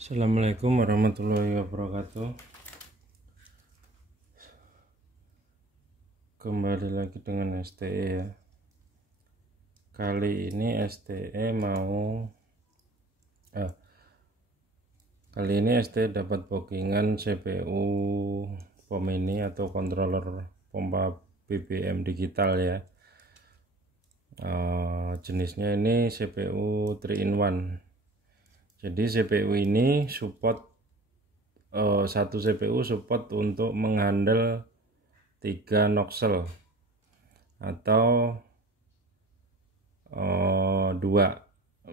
Assalamualaikum warahmatullahi wabarakatuh. Kembali lagi dengan STE ya. Kali ini STE dapat bookingan CPU POM ini atau controller pompa BBM digital ya. Jenisnya ini CPU 3-in-1. Jadi CPU ini satu CPU support untuk menghandle 3 nozzle atau 2.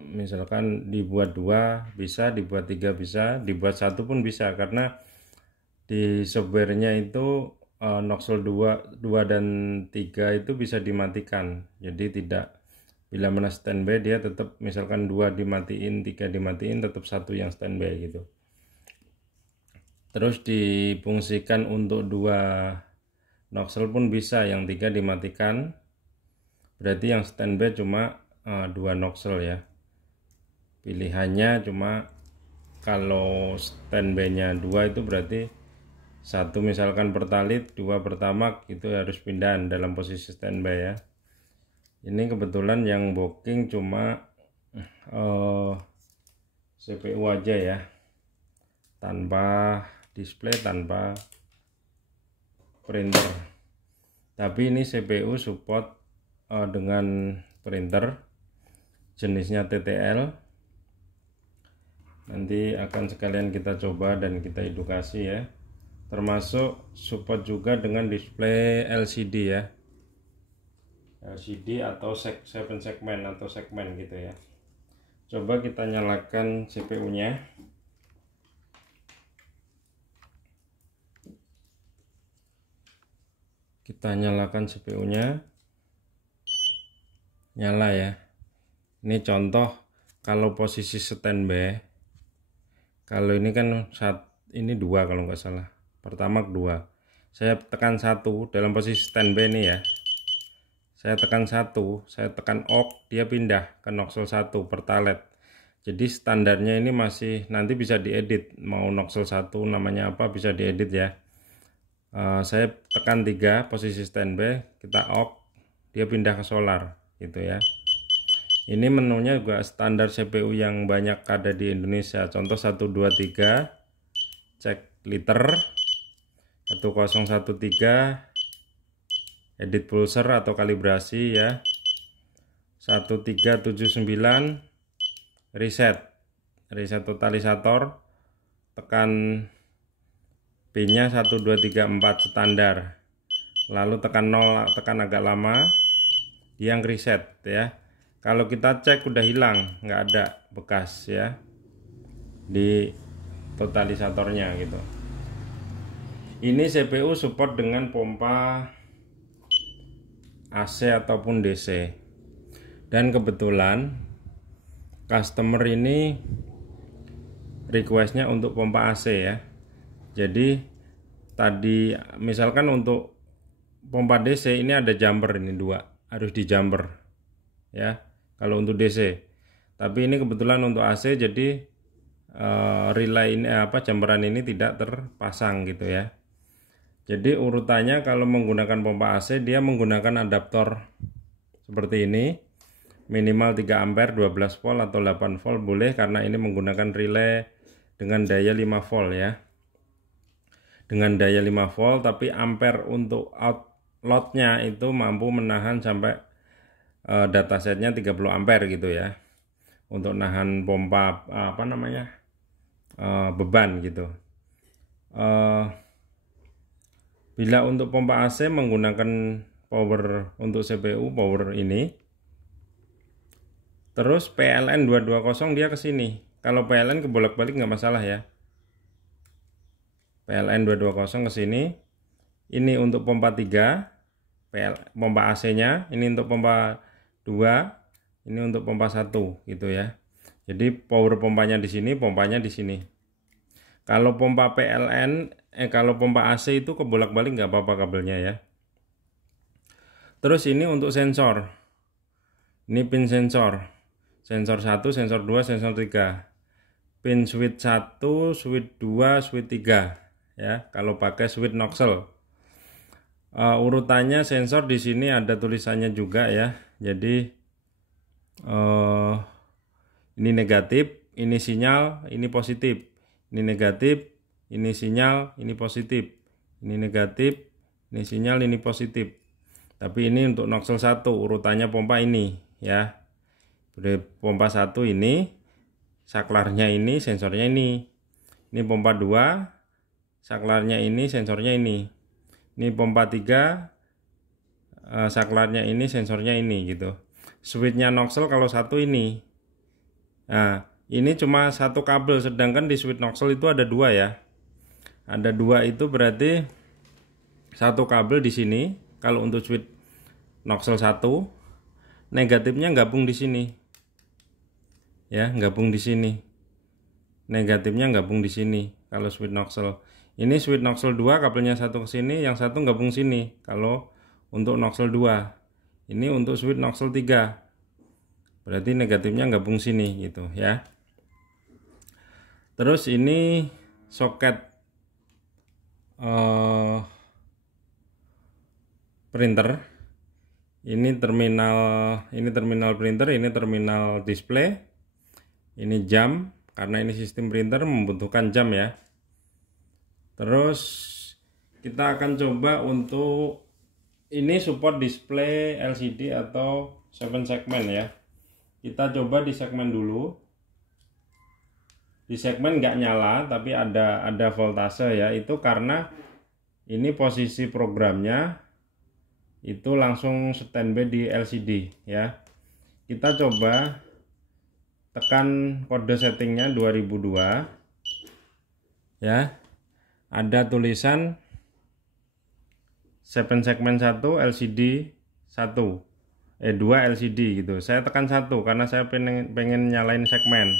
Misalkan dibuat 2 bisa, dibuat 3 bisa, dibuat 1 pun bisa, karena di softwarenya itu nozzle 2 dan 3 itu bisa dimatikan. Jadi tidak, bila mana standby dia tetap, misalkan 2 dimatiin, 3 dimatiin, tetap 1 yang standby gitu. Terus difungsikan untuk 2 nozzle pun bisa, yang 3 dimatikan, berarti yang standby cuma 2 nozzle ya. Pilihannya cuma kalau standby-nya 2 itu berarti 1 misalkan pertalit, 2 pertamax, itu harus pindahan dalam posisi standby ya. Ini kebetulan yang booking cuma CPU aja ya, tanpa display, tanpa printer. Tapi ini CPU support dengan printer, jenisnya TTL. Nanti akan sekalian kita coba dan kita edukasi ya. Termasuk support juga dengan display LCD ya, LCD atau 7 segmen atau segmen gitu ya. Coba kita nyalakan CPU nya. Kita nyalakan CPU nya, nyala ya. Ini contoh kalau posisi standby. Kalau ini kan ini 2 kalau nggak salah, pertama 2, saya tekan 1 dalam posisi standby nih ya. Saya tekan 1, saya tekan OK, dia pindah ke nozzle 1 pertalite. Jadi standarnya ini masih, nanti bisa diedit, mau nozzle 1 namanya apa bisa diedit ya. Saya tekan 3 posisi standby, kita OK, dia pindah ke solar gitu ya. Ini menunya juga standar CPU yang banyak ada di Indonesia. Contoh 123, cek liter, 1013, edit pulser atau kalibrasi ya, 1379, reset totalisator, tekan pinnya 1234 standar, lalu tekan 0, tekan agak lama, yang reset ya. Kalau kita cek udah hilang, nggak ada bekas ya di totalisatornya gitu. Ini CPU support dengan pompa AC ataupun DC. Dan kebetulan customer ini requestnya untuk pompa AC ya. Jadi tadi misalkan untuk pompa DC ini ada jumper, ini 2 harus di jumper ya kalau untuk DC. Tapi ini kebetulan untuk AC, jadi relay ini jumperan ini tidak terpasang gitu ya. Jadi urutannya kalau menggunakan pompa AC, dia menggunakan adaptor seperti ini, minimal 3 ampere, 12 volt atau 8 volt boleh, karena ini menggunakan relay dengan daya 5 volt ya. Dengan daya 5 volt, tapi ampere untuk outloadnya itu mampu menahan sampai datasetnya 30 ampere gitu ya, untuk nahan pompa beban gitu. Bila untuk pompa AC menggunakan power untuk CPU, power ini, terus PLN 220 dia ke sini. Kalau PLN kebolak-balik nggak masalah ya. PLN 220 ke sini. Ini untuk pompa 3, pompa AC-nya, ini untuk pompa 2, ini untuk pompa 1 gitu ya. Jadi power pompanya di sini, pompanya di sini. Kalau pompa kalau pompa AC itu kebolak-balik nggak apa-apa kabelnya ya. Terus ini untuk sensor. Ini pin sensor. Sensor 1, sensor 2, sensor 3. pin switch 1, switch 2, switch 3 ya, kalau pakai switch Noxel. Urutannya sensor di sini ada tulisannya juga ya. Jadi ini negatif, ini sinyal, ini positif. Ini negatif, ini sinyal, ini positif. Ini negatif, ini sinyal, ini positif. Tapi ini untuk Noxel 1, urutannya pompa ini ya. Udah pompa 1 ini, saklarnya ini, sensornya ini. Ini pompa 2, saklarnya ini, sensornya ini. Ini pompa 3, saklarnya ini, sensornya ini gitu. Switchnya Noxel kalau 1 ini. Nah, ini cuma 1 kabel, sedangkan di switch Noxel itu ada 2 ya. Ada 2 itu berarti 1 kabel di sini. Kalau untuk switch Noxel 1, negatifnya gabung di sini. Ya, gabung di sini. Negatifnya gabung di sini kalau switch Noxel. Ini switch Noxel 2 kabelnya satu ke sini, yang satu gabung sini. Kalau untuk Noxel 2. Ini untuk switch Noxel 3. Berarti negatifnya gabung sini gitu ya. Terus ini soket printer. Ini terminal printer, ini terminal display. Ini jam, karena ini sistem printer membutuhkan jam ya. Terus kita akan coba untuk ini support display LCD atau 7 segmen ya. Kita coba di segmen dulu. Di segmen nggak nyala tapi ada voltase ya. Itu karena ini posisi programnya itu langsung standby di LCD ya. Kita coba tekan kode settingnya 2002 ya. Ada tulisan 7 segmen 1 LCD 1 2 LCD gitu. Saya tekan 1 karena saya pengen nyalain segmen.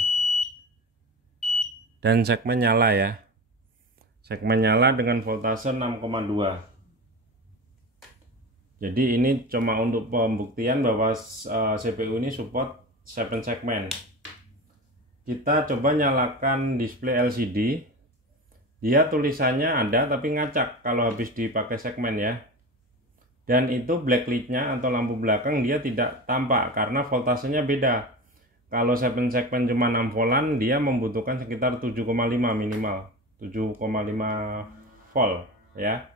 Dan segmen nyala ya. Segmen nyala dengan voltase 6,2. Jadi ini cuma untuk pembuktian bahwa CPU ini support 7 segmen. Kita coba nyalakan display LCD. Dia tulisannya ada tapi ngacak kalau habis dipakai segmen ya. Dan itu backlightnya atau lampu belakang dia tidak tampak karena voltasenya beda. Kalau 7 segmen cuma 6 voltan, dia membutuhkan sekitar 7,5 minimal, 7,5 volt ya.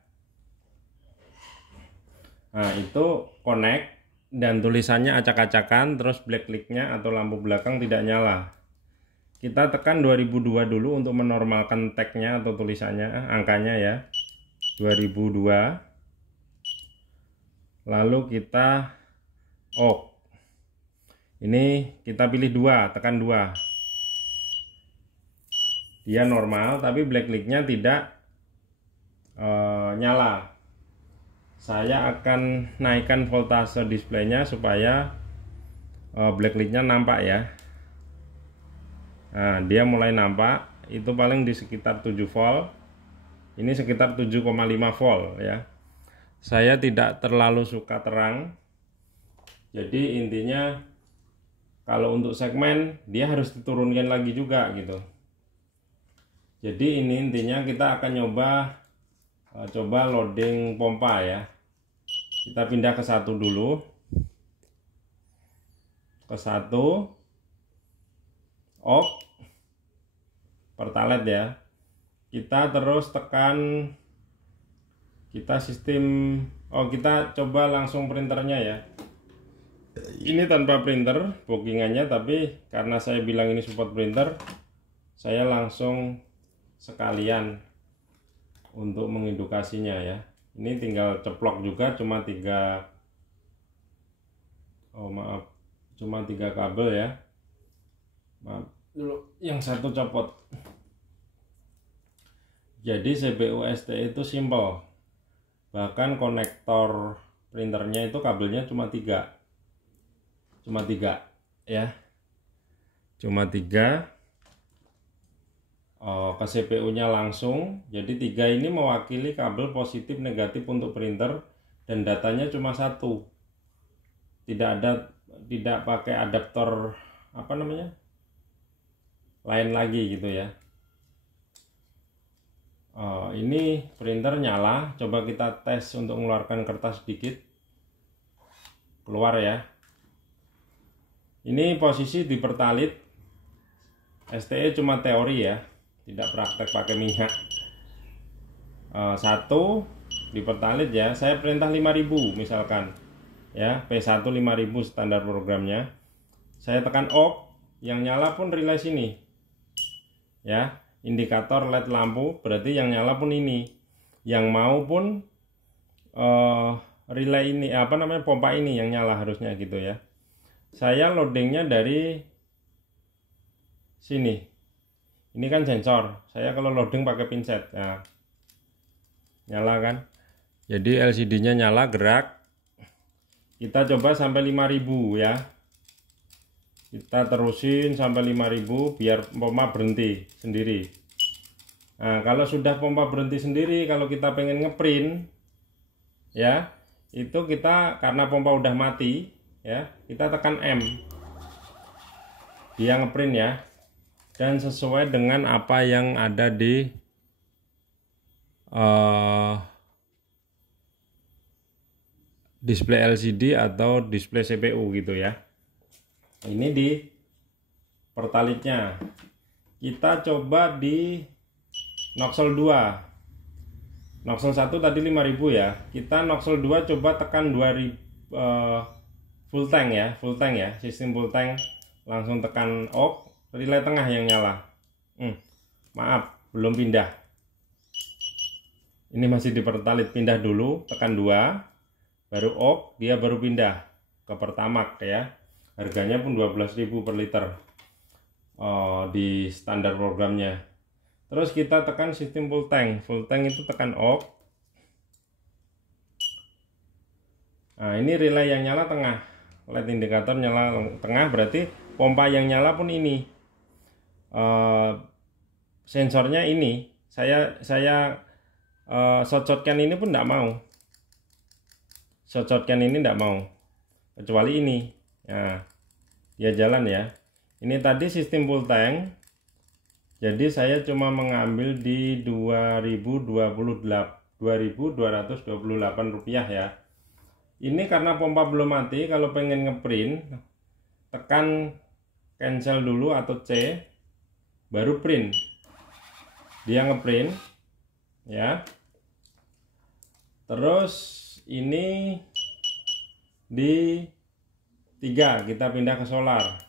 Nah itu connect dan tulisannya acak-acakan, terus backlightnya atau lampu belakang tidak nyala. Kita tekan 2002 dulu untuk menormalkan tagnya atau tulisannya, angkanya ya, 2002. Lalu kita ini kita pilih 2, tekan 2. Dia normal tapi backlightnya tidak nyala. Saya akan naikkan voltase displaynya supaya backlightnya nampak ya. Nah, dia mulai nampak, itu paling di sekitar 7 volt. Ini sekitar 7,5 volt ya. Saya tidak terlalu suka terang. Jadi intinya kalau untuk segmen dia harus diturunkan lagi juga gitu. Jadi ini intinya kita akan coba loading pompa ya. Kita pindah ke 1 dulu. Ke 1 off pertalite ya. Kita terus tekan, kita sistem kita coba langsung printernya ya. Ini tanpa printer bookingannya, tapi karena saya bilang ini support printer, saya langsung sekalian untuk mengedukasinya ya. Ini tinggal ceplok juga, cuma 3 kabel ya. Maaf dulu, yang satu copot. Jadi CPU ST itu simple. Bahkan konektor printernya itu kabelnya cuma 3 ya, cuma 3 ke CPU nya langsung. Jadi 3 ini mewakili kabel positif negatif untuk printer dan datanya cuma 1, tidak pakai adaptor apa namanya, lain lagi gitu ya. Ini printer nyala, coba kita tes untuk mengeluarkan kertas sedikit. Keluar ya. Ini posisi di pertalit. STE cuma teori ya, tidak praktek pakai minyak. Satu di pertalit ya, saya perintah 5000 misalkan ya, P1 5000 standar programnya. Saya tekan OK, yang nyala pun relay sini ya, indikator LED lampu, berarti yang nyala pun ini, yang mau pun relay ini, apa namanya, pompa ini yang nyala harusnya gitu ya. Saya loadingnya dari sini, ini kan sensor, saya kalau loading pakai pinset ya, nyala kan, jadi LCD nya nyala, gerak. Kita coba sampai 5000 ya, kita terusin sampai 5000 biar pompa berhenti sendiri. Nah, kalau sudah pompa berhenti sendiri, kalau kita pengen ngeprint ya, itu kita, karena pompa udah mati ya, kita tekan M, dia ngeprint ya, dan sesuai dengan apa yang ada di display LCD atau display CPU gitu ya. Ini di pertalitnya. Kita coba di Noxel 2. Noxel 1 tadi 5000 ya. Kita Noxel 2 coba tekan 2000 full tank ya, sistem full tank. Langsung tekan OK, relay tengah yang nyala. Maaf, belum pindah. Ini masih di pertalit, pindah dulu, tekan 2. Baru OK, dia baru pindah ke Pertamax ya. Harganya pun 12.000 per liter di standar programnya. Terus kita tekan sistem full tank. Full tank itu tekan OK. Nah, ini relay yang nyala tengah. LED indikator nyala tengah, berarti pompa yang nyala pun ini. Sensornya ini. Saya shotgun ini pun tidak mau. Shotgun ini tidak mau, kecuali ini. Nah, dia jalan ya. Ini tadi sistem full tank. Jadi saya cuma mengambil di 2.228 rupiah ya. Ini karena pompa belum mati. Kalau pengen ngeprint, tekan cancel dulu atau C, baru print. Dia ngeprint ya. Terus ini di 3 kita pindah ke solar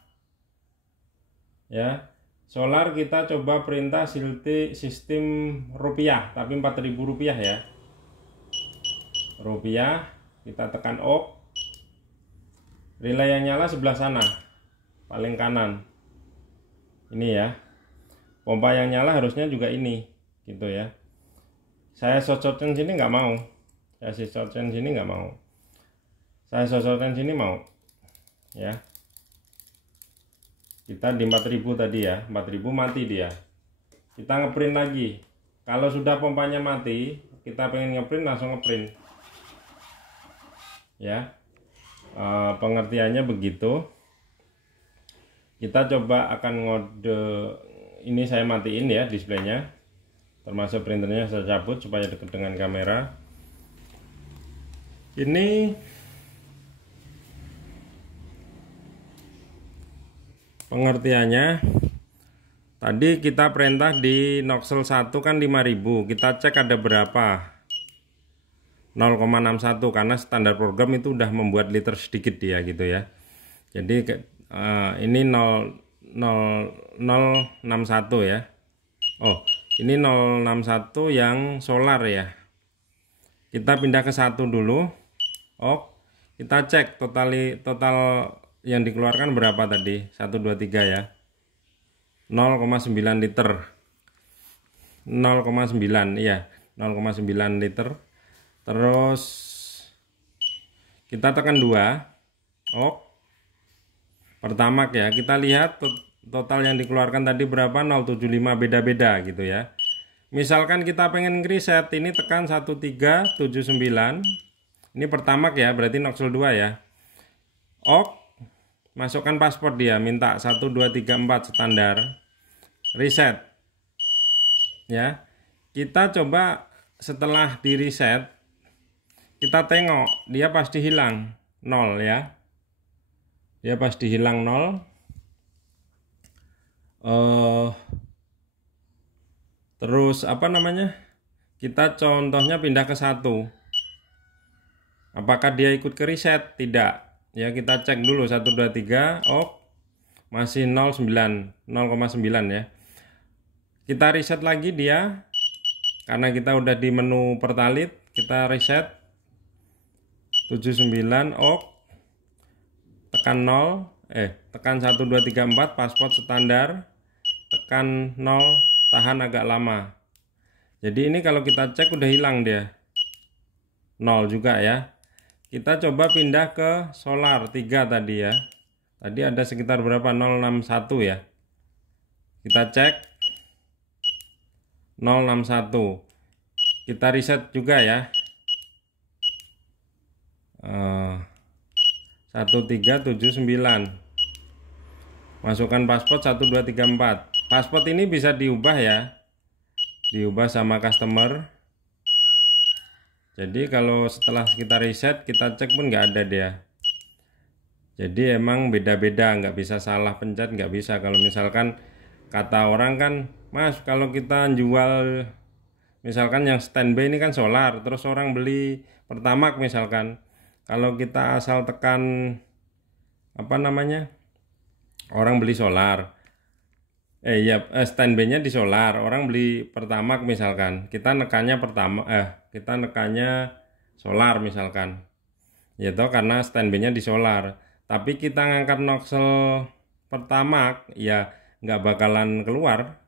ya. Solar kita coba perintah sistem rupiah, tapi 4.000 rupiah ya. Rupiah, kita tekan OK. Relay yang nyala sebelah sana, paling kanan ini ya. Pompa yang nyala harusnya juga ini gitu ya. Saya shotgun sini nggak mau. Saya shotgun sini nggak mau. Saya shotgun sini mau ya. Kita di 4000 tadi ya, 4000 mati dia. Kita ngeprint lagi. Kalau sudah pompanya mati, kita pengen ngeprint, langsung ngeprint ya. Pengertiannya begitu. Kita coba akan ngode. Ini saya matiin ya displaynya, termasuk printernya saya cabut supaya dekat dengan kamera. Ini pengertiannya. Tadi kita perintah di Noxel 1 kan 5000. Kita cek ada berapa. 0,61 karena standar program itu udah membuat liter sedikit dia gitu ya. Jadi ini 0,061 ya. Oh, ini 061 yang solar ya. Kita pindah ke 1 dulu. Oh, kita cek total yang dikeluarkan berapa tadi? 1 2 3 ya. 0,9 liter. 0,9 iya, 0,9 liter. Terus kita tekan 2. Oh. Pertamax ya. Kita lihat total yang dikeluarkan tadi berapa, 075, beda-beda gitu ya. Misalkan kita pengen reset, ini tekan 1379. Ini Pertamax ya, berarti Noxel 2 ya. OK, masukkan paspor dia, minta 1 2 3 4 standar. reset ya. Kita coba setelah di reset, kita tengok dia pasti hilang 0 ya. Dia pasti hilang 0. Terus apa namanya? Kita contohnya pindah ke 1. Apakah dia ikut ke reset? Tidak. Ya, kita cek dulu 1 2 3. Oh, masih 0,9 ya. Kita reset lagi dia. Karena kita udah di menu Pertalite, kita reset 79 ok. Tekan 0, tekan 1 2 3 4 password standar. Tekan 0, tahan agak lama. Jadi ini kalau kita cek udah hilang dia. 0 juga ya. Kita coba pindah ke solar 3 tadi ya. Tadi ada sekitar berapa? 061 ya. Kita cek 061. Kita reset juga ya. 1379. Masukkan password 1 2 3 4. Password ini bisa diubah ya. Diubah sama customer. Jadi kalau setelah kita reset, kita cek pun nggak ada dia. Jadi emang beda-beda, nggak bisa salah pencet, nggak bisa. Kalau misalkan kata orang kan, Mas, kalau kita jual misalkan yang standby ini kan solar, terus orang beli Pertamax misalkan, kalau kita asal tekan apa namanya, orang beli solar, standby-nya di solar, orang beli Pertamax misalkan, kita nekannya kita nekannya solar misalkan, ya toh karena standby-nya di solar, tapi kita ngangkat nozzle Pertamax, ya nggak bakalan keluar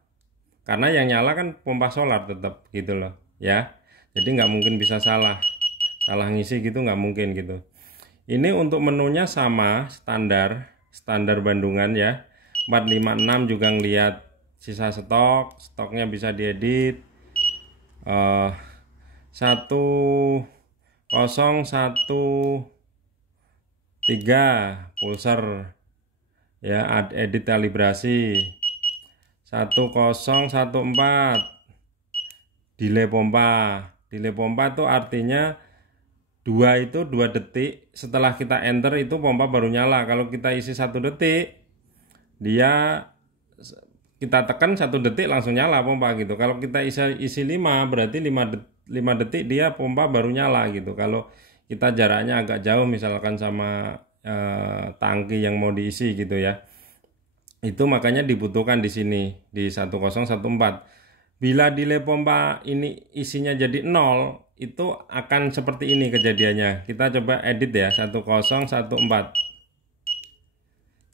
karena yang nyala kan pompa solar tetap gitu loh ya. Jadi nggak mungkin bisa salah ngisi gitu, nggak mungkin gitu. Ini untuk menunya sama standar Bandungan ya. 456 juga ngelihat sisa stoknya bisa diedit. 1013 pulser ya, edit kalibrasi. 1014 delay pompa. Delay pompa itu artinya 2 detik setelah kita enter itu pompa baru nyala. Kalau kita isi 1 detik, kita tekan 1 detik langsung nyala pompa gitu. Kalau kita isi 5 berarti 5 detik dia pompa baru nyala gitu. Kalau kita jaraknya agak jauh misalkan sama tangki yang mau diisi gitu ya. Itu makanya dibutuhkan di sini di 1014. Bila delay pompa ini isinya jadi 0, itu akan seperti ini kejadiannya. Kita coba edit ya 1014.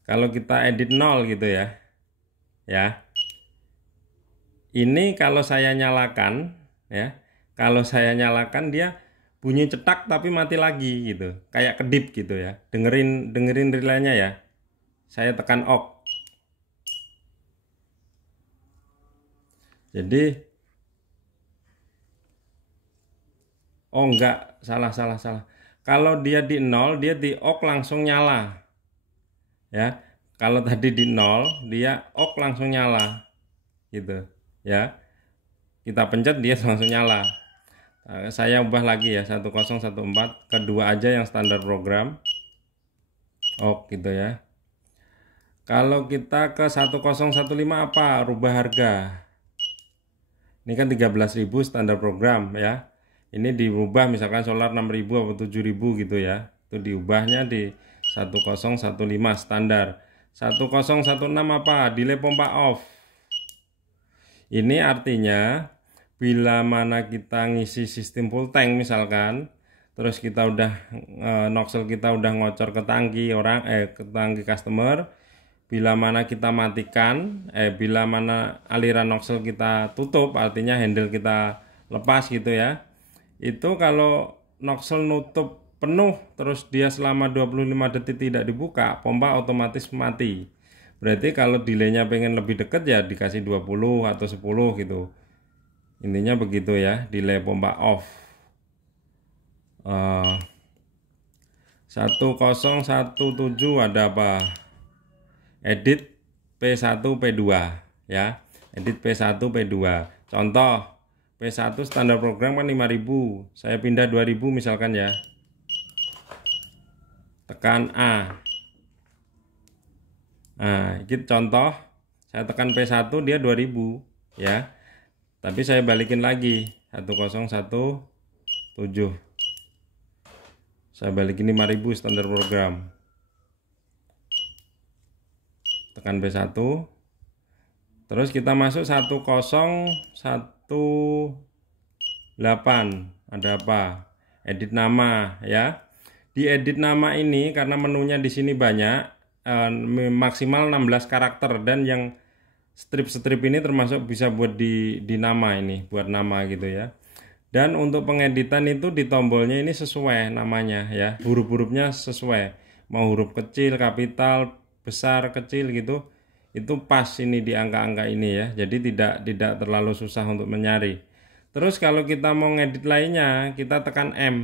Kalau kita edit 0 gitu ya. Ya. Ini kalau saya nyalakan ya. Kalau saya nyalakan dia bunyi cetak tapi mati lagi gitu. Kayak kedip gitu ya. Dengerin relaynya ya. Saya tekan OK. Jadi enggak, salah. Kalau dia di 0, dia di OK langsung nyala. Ya. Kalau tadi di 0, dia OK langsung nyala. Gitu, ya. Kita pencet dia langsung nyala. Nah, saya ubah lagi ya 1014, kedua aja yang standar program. OK gitu ya. Kalau kita ke 1015 apa? Rubah harga. Ini kan 13.000 standar program ya. Ini dirubah misalkan solar 6.000 atau 7.000 gitu ya. Itu diubahnya di 1015 standar. 1016 apa? Delay pompa off. Ini artinya bila mana kita ngisi sistem full tank misalkan, terus kita udah nozzle kita udah ngocor ke tangki ke tangki customer. Bila mana kita matikan, bila mana aliran nozzle kita tutup, artinya handle kita lepas gitu ya. Itu kalau nozzle nutup penuh, terus dia selama 25 detik tidak dibuka, pompa otomatis mati. Berarti kalau delaynya pengen lebih dekat ya dikasih 20 atau 10 gitu. Intinya begitu ya, delay pompa off. 1017 ada apa? Edit P1 P2 ya. edit P1 P2. Contoh P1 standar program kan 5.000, saya pindah 2.000 misalkan ya, tekan A. Nah ini contoh, saya tekan P1 dia 2.000 ya, tapi saya balikin lagi 1017, saya balikin 5.000 standar program, tekan P1. Terus kita masuk 1018, ada apa? Edit nama ya. Di edit nama ini karena menunya di sini banyak, maksimal 16 karakter, dan yang strip-strip ini termasuk bisa buat di nama ini, buat nama gitu ya. Dan untuk pengeditan itu di tombolnya ini sesuai namanya ya, huruf-hurufnya sesuai, mau huruf kecil, kapital, besar, kecil gitu, itu pas ini di angka-angka ini ya, jadi tidak terlalu susah untuk mencari. Terus kalau kita mau ngedit lainnya, kita tekan M,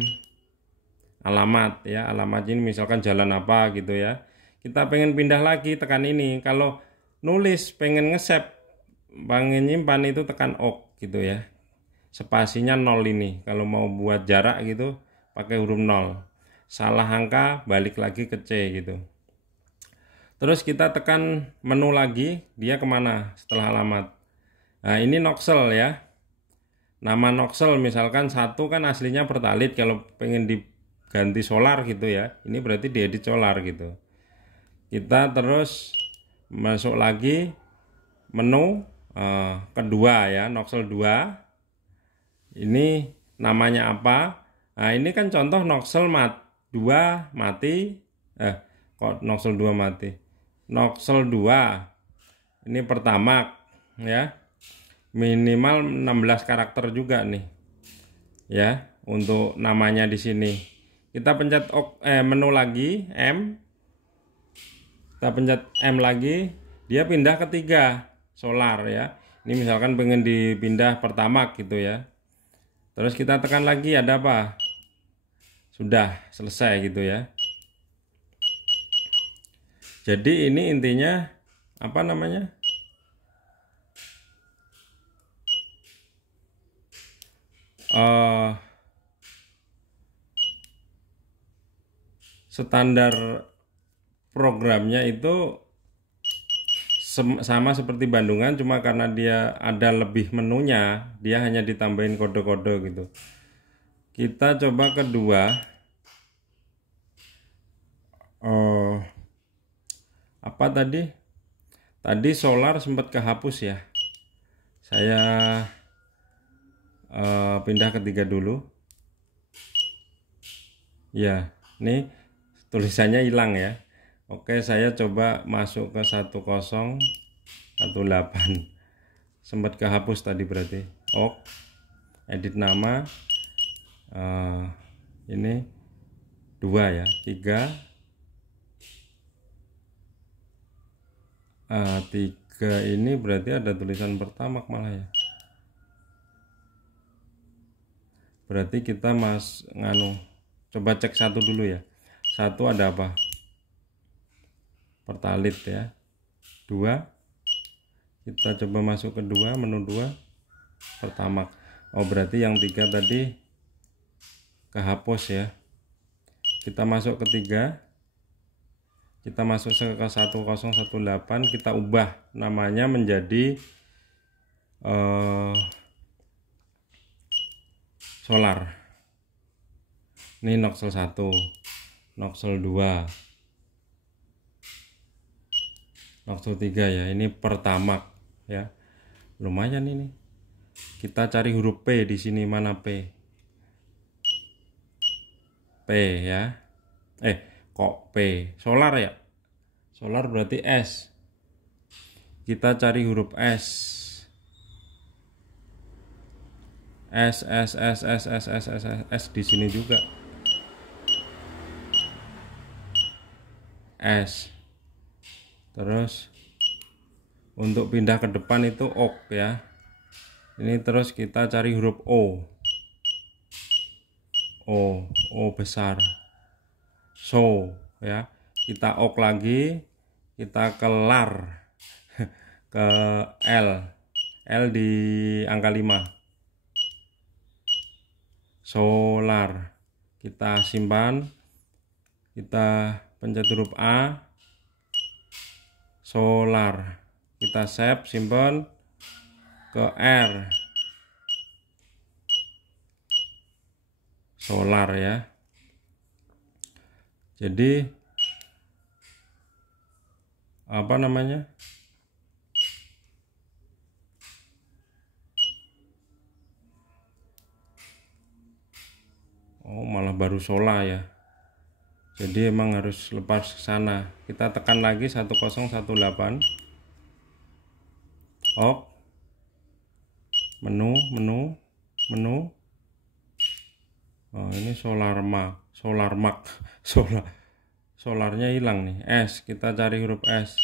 alamat ya, alamat ini misalkan jalan apa gitu ya, kita pengen pindah lagi tekan ini. Kalau nulis pengen nge-save, pengen nyimpan, itu tekan OK gitu ya, spasinya 0 ini. Kalau mau buat jarak gitu pakai huruf 0, salah angka balik lagi ke C gitu. Terus kita tekan menu lagi, dia kemana setelah alamat. Nah ini Noxel ya, nama Noxel misalkan 1 kan aslinya Pertalite, kalau pengen diganti solar gitu ya, ini berarti diedit solar gitu. Kita terus masuk lagi menu kedua ya, Noxel 2, ini namanya apa. Nah ini kan contoh Noxel 2 mati, kok Noxel 2 mati, Noxel 2 ini pertama ya, minimal 16 karakter juga nih ya untuk namanya di sini. Kita pencet menu lagi M, kita pencet M lagi, dia pindah ke 3 solar ya. Ini misalkan pengen dipindah pertama gitu ya, terus kita tekan lagi, ada apa, sudah selesai gitu ya. Jadi ini intinya apa namanya, standar programnya itu sama seperti Bandungan, cuma karena dia ada lebih menunya, dia hanya ditambahin kode-kode gitu. Kita coba kedua, apa tadi solar sempat kehapus ya, saya pindah ke 3 dulu ya. Nih tulisannya hilang ya. Oke, saya coba masuk ke 1018, sempat kehapus tadi berarti. Edit nama, ini 2 ya, 3 ini berarti ada tulisan pertama malah ya, berarti kita coba cek 1 dulu ya. 1 ada apa, Pertalite ya. 2 kita coba masuk ke 2, menu 2 pertama. Berarti yang 3 tadi kehapus ya. Kita masuk ke 3, kita masuk ke 1018, kita ubah namanya menjadi solar. Ini Noxel 1, Noxel 2, Noxel 3 ya. Ini pertama ya, lumayan ini. Kita cari huruf P di sini, mana P? P ya. Kok P? Solar ya? Solar berarti S. Kita cari huruf S. S di sini juga. S. Terus untuk pindah ke depan itu OK ya. Ini terus kita cari huruf O. O besar. So ya. Kita OK lagi, kita kelar ke L. L di angka 5. Solar. Kita simpan, kita pencet huruf A, solar, kita save, simpan ke R, solar ya. Jadi apa namanya, oh malah baru solar ya. Jadi emang harus lepas ke sana. Kita tekan lagi 1018. Ok. Menu. Oh, ini solarnya hilang nih. S, kita cari huruf S.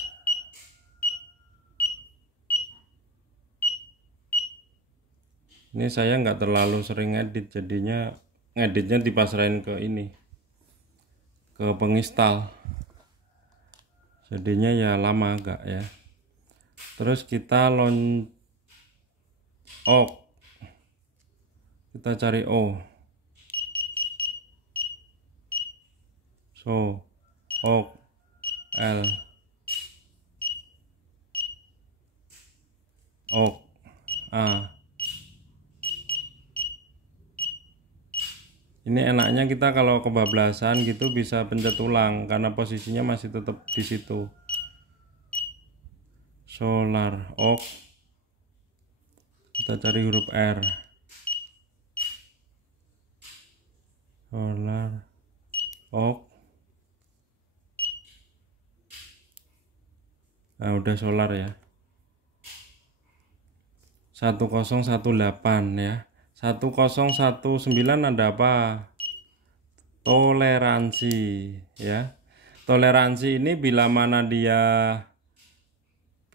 Ini saya nggak terlalu sering edit, jadinya ngeditnya dipasrahin ke ini, ke penginstal, jadinya ya lama agak ya. Terus kita ok, kita cari O, ok, L, ok, A. Ini enaknya kita kalau kebablasan gitu bisa pencet ulang karena posisinya masih tetap di situ. Solar, ok. Kita cari huruf R. Solar, ok. Nah, udah solar ya. 1018 ya. 1019 ada apa? Toleransi ya. Toleransi ini bila mana dia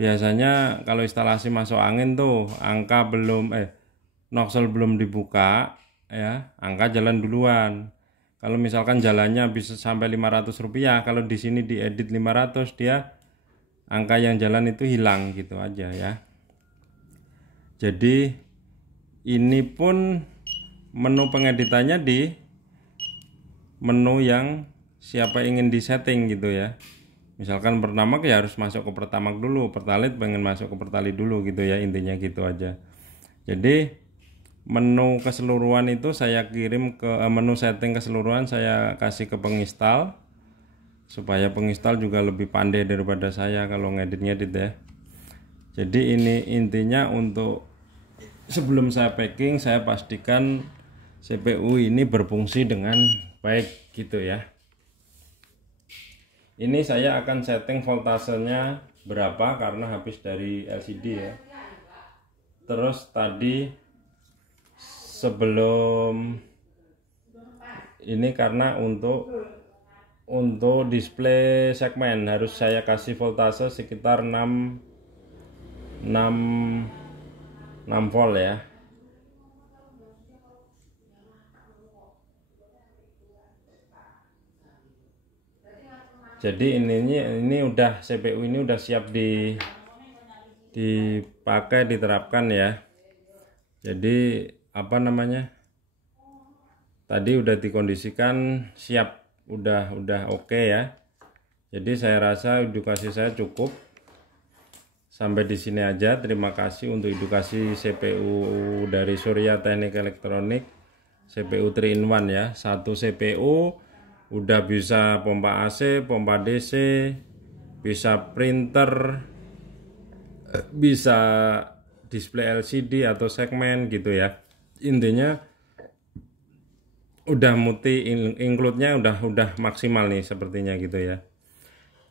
biasanya kalau instalasi masuk angin tuh angka belum nozzle belum dibuka ya, angka jalan duluan. Kalau misalkan jalannya bisa sampai 500 rupiah, kalau di sini diedit 500, dia angka yang jalan itu hilang gitu aja ya. Jadi ini pun menu pengeditannya di menu yang siapa ingin disetting gitu ya. Misalkan Pertamax ya harus masuk ke Pertamax dulu, Pertalite pengen masuk ke Pertalite dulu gitu ya, intinya gitu aja. Jadi menu keseluruhan itu saya kirim ke menu setting keseluruhan saya kasih ke penginstal, supaya penginstal juga lebih pandai daripada saya kalau ngedit-ngedit ya. Jadi ini intinya untuk sebelum saya packing saya pastikan CPU ini berfungsi dengan baik gitu ya. Ini saya akan setting voltasenya berapa karena habis dari LCD ya. Terus tadi sebelum ini karena untuk display segmen harus saya kasih voltase sekitar 6 volt ya. Jadi ini udah CPU ini udah siap dipakai, diterapkan ya. Jadi apa namanya, tadi udah dikondisikan siap, udah oke ya. Jadi saya rasa edukasi saya cukup sampai di sini aja. Terima kasih untuk edukasi CPU dari Surya Teknik Elektronik, CPU 3-in-1 ya. Satu CPU udah bisa pompa AC, pompa DC, bisa printer, bisa display LCD atau segmen gitu ya. Intinya udah multi include-nya udah maksimal nih sepertinya gitu ya.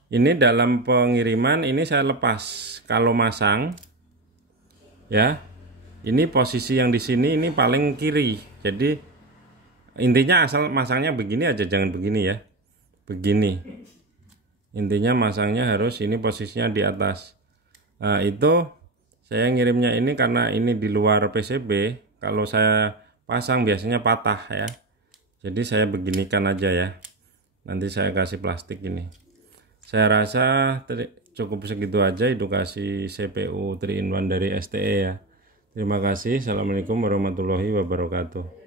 Ini dalam pengiriman ini saya lepas kalau masang ya. Ini posisi yang di sini ini paling kiri. Jadi intinya asal masangnya begini aja, jangan begini ya. Begini. Intinya masangnya harus ini posisinya di atas. Nah, itu saya ngirimnya ini karena ini di luar PCB. Kalau saya pasang biasanya patah ya. Jadi saya beginikan aja ya. Nanti saya kasih plastik ini. Saya rasa cukup segitu aja edukasi CPU 3-in-1 dari STE ya. Terima kasih. Assalamualaikum warahmatullahi wabarakatuh.